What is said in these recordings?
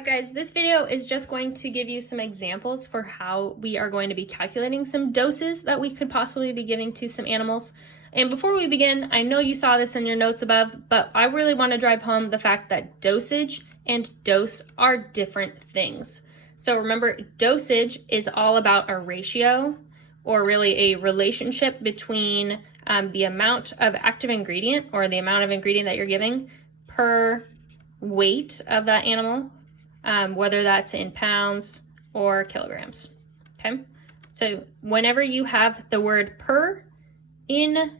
Alright guys, this video is just going to give you some examples for how we are going to be calculating some doses that we could possibly be giving to some animals. And before we begin, I know you saw this in your notes above, but I really want to drive home the fact that dosage and dose are different things. So remember, dosage is all about a ratio, or really a relationship between the amount of active ingredient, or the amount of ingredient that you're giving, per weight of that animal. Whether that's in pounds or kilograms, okay? So whenever you have the word per in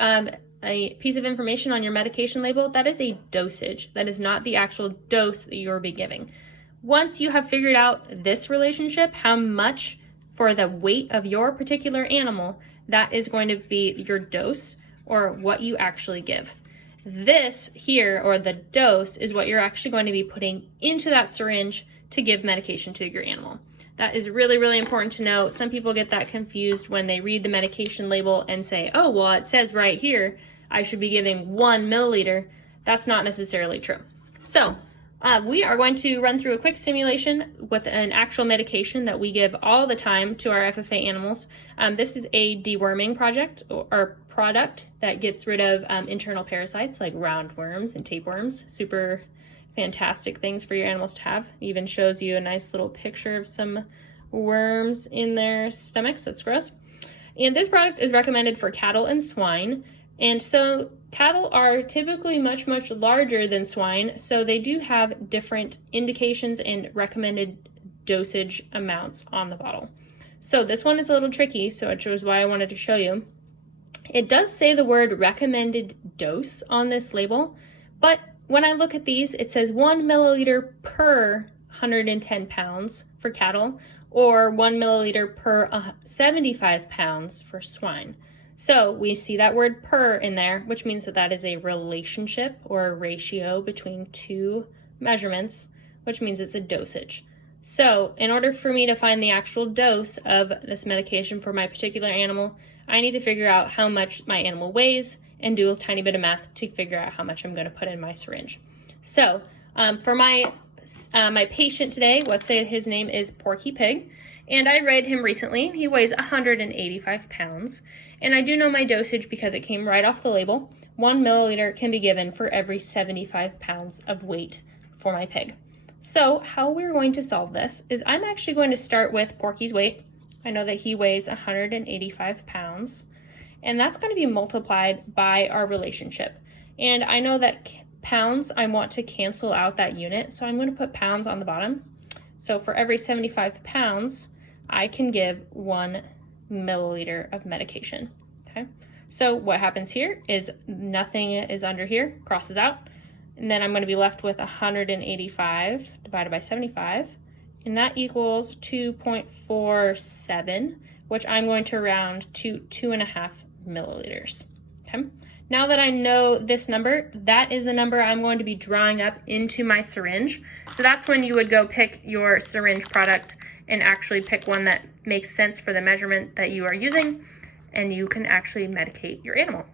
a piece of information on your medication label, that is a dosage. That is not the actual dose that you'll be giving. Once you have figured out this relationship, how much for the weight of your particular animal, that is going to be your dose, or what you actually give. This here, or the dose, is what you're actually going to be putting into that syringe to give medication to your animal. That is really, really important to know. Some people get that confused when they read the medication label and say, oh, well, it says right here I should be giving 1 milliliter. That's not necessarily true. So we are going to run through a quick simulation with an actual medication that we give all the time to our FFA animals. This is a deworming project or product that gets rid of internal parasites like roundworms and tapeworms. Super fantastic things for your animals to have. It even shows you a nice little picture of some worms in their stomachs. That's gross. And this product is recommended for cattle and swine. And so cattle are typically much, much larger than swine, so they do have different indications and recommended dosage amounts on the bottle. So this one is a little tricky, so which was why I wanted to show you. It does say the word recommended dose on this label, but when I look at these, it says 1 milliliter per 110 pounds for cattle, or 1 milliliter per 75 pounds for swine. So we see that word per in there, which means that that is a relationship or a ratio between two measurements, which means it's a dosage. So in order for me to find the actual dose of this medication for my particular animal, I need to figure out how much my animal weighs and do a tiny bit of math to figure out how much I'm going to put in my syringe. So for my patient today, let's say his name is Porky Pig, and I read him recently. He weighs 185 pounds. And I do know my dosage because it came right off the label. 1 milliliter can be given for every 75 pounds of weight for my pig. So how we're going to solve this is I'm actually going to start with Porky's weight. I know that he weighs 185 pounds, and that's going to be multiplied by our relationship. And I know that pounds, I want to cancel out that unit, so I'm going to put pounds on the bottom. So for every 75 pounds, I can give 1 milliliter of medication. Okay, so what happens here is nothing is under here, crosses out, and then I'm going to be left with 185 divided by 75, and that equals 2.47, which I'm going to round to 2.5 milliliters. Okay, now that I know this number, that is the number I'm going to be drawing up into my syringe. So that's when you would go pick your syringe product and actually pick one that makes sense for the measurement that you are using, and you can actually medicate your animal.